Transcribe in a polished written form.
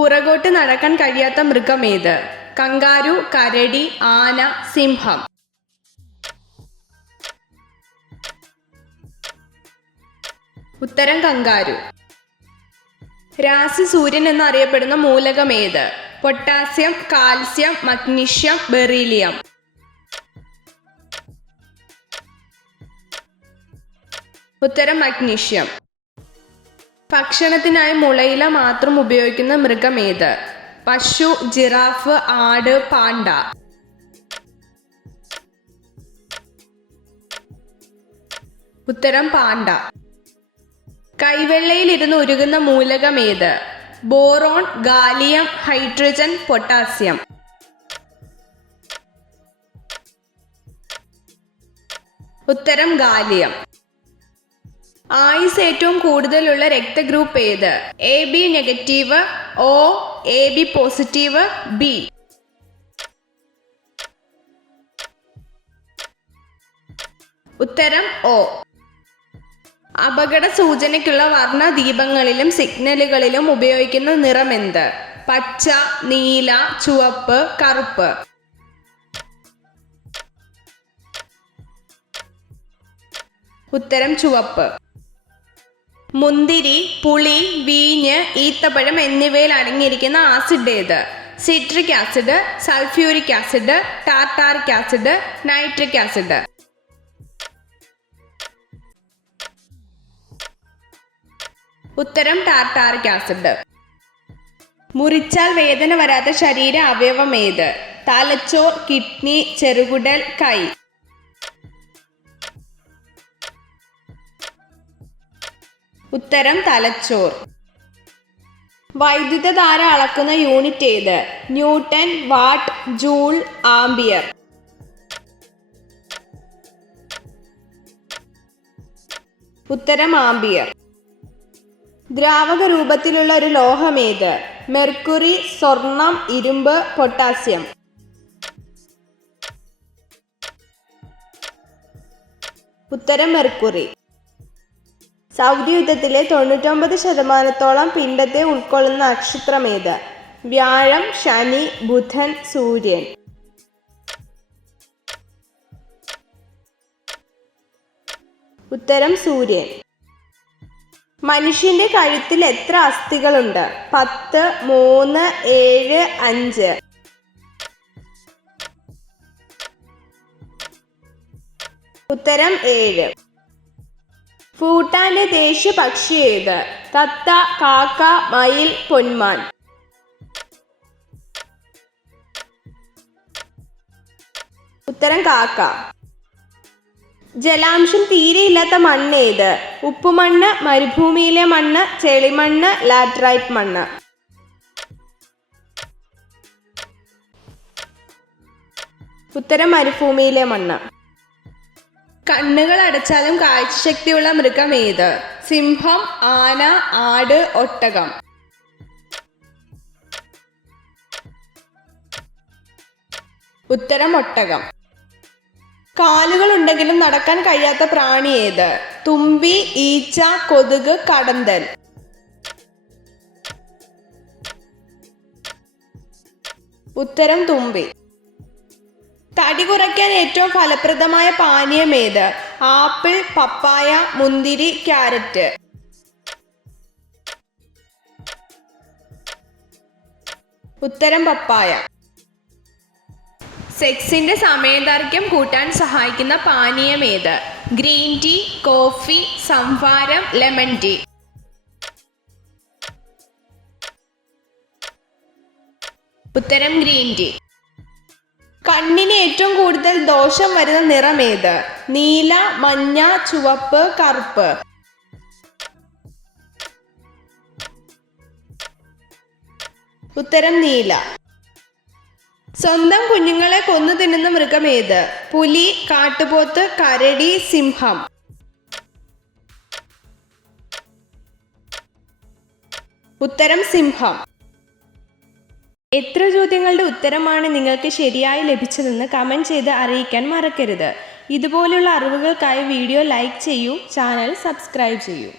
പുറകോട്ട് നടക്കാൻ കഴിയാത്ത മൃഗമേത്? കങ്കാരു, കരടി, ആന, സിംഹം. ഉത്തരം കങ്കാരു. രാശി സൂര്യൻ എന്നറിയപ്പെടുന്ന മൂലകമേത്? Potassium, calcium, magnesium, beryllium. ഉത്തരം മഗ്നീഷ്യം. ഭക്ഷണത്തിനായി മുളയില മാത്രം ഉപയോഗിക്കുന്ന മൃഗമേത്? പശു, ജിറാഫ്, ആട്, പാണ്ട. ഉത്തരം പാണ്ട. കൈവെള്ളയിൽ ഇരുന്ന് ഉരുകുന്ന മൂലകമേത്? Boron, gallium, hydrogen, potassium. ഉത്തരം ഗാലിയം. ആയുസ് ഏറ്റവും കൂടുതലുള്ള രക്തഗ്രൂപ്പ് ഏത്? A B negative, O, A B positive, B. ഉത്തരം ഒ. അപകട സൂചനയ്ക്കുള്ള വർണ്ണ ദീപങ്ങളിലും സിഗ്നലുകളിലും ഉപയോഗിക്കുന്ന നിറമെന്ത്? പച്ച, നീല, ചുവപ്പ്, കറുപ്പ്. ഉത്തരം ചുവപ്പ്. മുന്തിരി, പുളി, വീഞ്ഞ്, ഈത്തപ്പഴം എന്നിവയിൽ അടങ്ങിയിരിക്കുന്ന ആസിഡ് ഏത്? Citric acid, sulphuric acid, tartaric acid, nitric acid. ഉത്തരം ടാർട്ടാറിക് ആസിഡ്. മുറിച്ചാൽ വേദന വരാത്ത ശരീര അവയവം ഏത്? തലച്ചോർ, കിഡ്നി, ചെറുകുടൽ, കൈ. ഉത്തരം തലച്ചോർ. വൈദ്യുതധാര അളക്കുന്ന യൂണിറ്റ് ഏത്? Newton, what, joule, ampere. ഉത്തരം ആംപിയർ. ദ്രാവക രൂപത്തിലുള്ള ഒരു ലോഹമേത്? മെർക്കുറി, സ്വർണം, ഇരുമ്പ്, പൊട്ടാസ്യം. ഉത്തരം മെർക്കുറി. സൗദി യുദ്ധത്തിലെ 99% പിണ്ഡത്തെ ഉൾക്കൊള്ളുന്ന നക്ഷത്രമേത്? വ്യാഴം, ശനി, ബുധൻ, സൂര്യൻ. ഉത്തരം സൂര്യൻ. മനുഷ്യന്റെ കഴുത്തിൽ എത്ര അസ്ഥികളുണ്ട്? 10, 3, 7, 5. ഉത്തരം 7. ഭൂട്ടാന്റെ ദേശീയ പക്ഷി ഏത്? തത്ത, കാക്ക, മയിൽ, പൊന്മാൻ. ഉത്തരം കാക്ക. ജലാംശം തീരെയില്ലാത്ത മണ്ണ് ഏത്? ഉപ്പുമണ്ണ്, മരുഭൂമിയിലെ മണ്ണ്, ചെളിമണ്ണ്, ലാറ്ററൈറ്റ് മണ്ണ്. ഉത്തരം മരുഭൂമിയിലെ മണ്ണ്. കണ്ണുകൾ അടച്ചാലും കാഴ്ചശക്തിയുള്ള മൃഗം ഏത്? സിംഹം, ആന, ആട്, ഒട്ടകം. ഉത്തരം ഒട്ടകം. കാലുകൾ ഉണ്ടെങ്കിലും നടക്കാൻ കഴിയാത്ത പ്രാണി ഏത്? തുമ്പി, ഈച്ച, കൊതുക്, കടന്തൽ. ഉത്തരം തുമ്പി. തടി കുറയ്ക്കാൻ ഏറ്റവും ഫലപ്രദമായ പാനീയം ഏത്? ആപ്പിൾ, പപ്പായ, മുന്തിരി, ക്യാരറ്റ്. ഉത്തരം പപ്പായ. സെക്സിന്റെ സമയദൈർഘ്യം കൂട്ടാൻ സഹായിക്കുന്ന പാനീയം ഏത്? ഗ്രീൻ ടീ, കോഫി, സംഭാരം, ലെമൺ ടീ. ഉത്തരം ഗ്രീൻ ടീ. കണ്ണിന് ഏറ്റവും കൂടുതൽ ദോഷം വരുന്ന നിറം ഏത്? നീല, മഞ്ഞ, ചുവപ്പ്, കറുപ്പ്. ഉത്തരം നീല. സ്വന്തം കുഞ്ഞുങ്ങളെ കൊന്നു തിന്നുന്ന മൃഗം ഏത്? പുലി, കാട്ടുപോത്ത്, കരടി, സിംഹം. ഉത്തരം സിംഹം. എത്ര ചോദ്യങ്ങളുടെ ഉത്തരമാണ് നിങ്ങൾക്ക് ശരിയായി ലഭിച്ചതെന്ന് കമൻറ്റ് ചെയ്ത് അറിയിക്കാൻ മറക്കരുത്. ഇതുപോലുള്ള അറിവുകൾക്കായി വീഡിയോ ലൈക്ക് ചെയ്യൂ, ചാനൽ സബ്സ്ക്രൈബ് ചെയ്യൂ.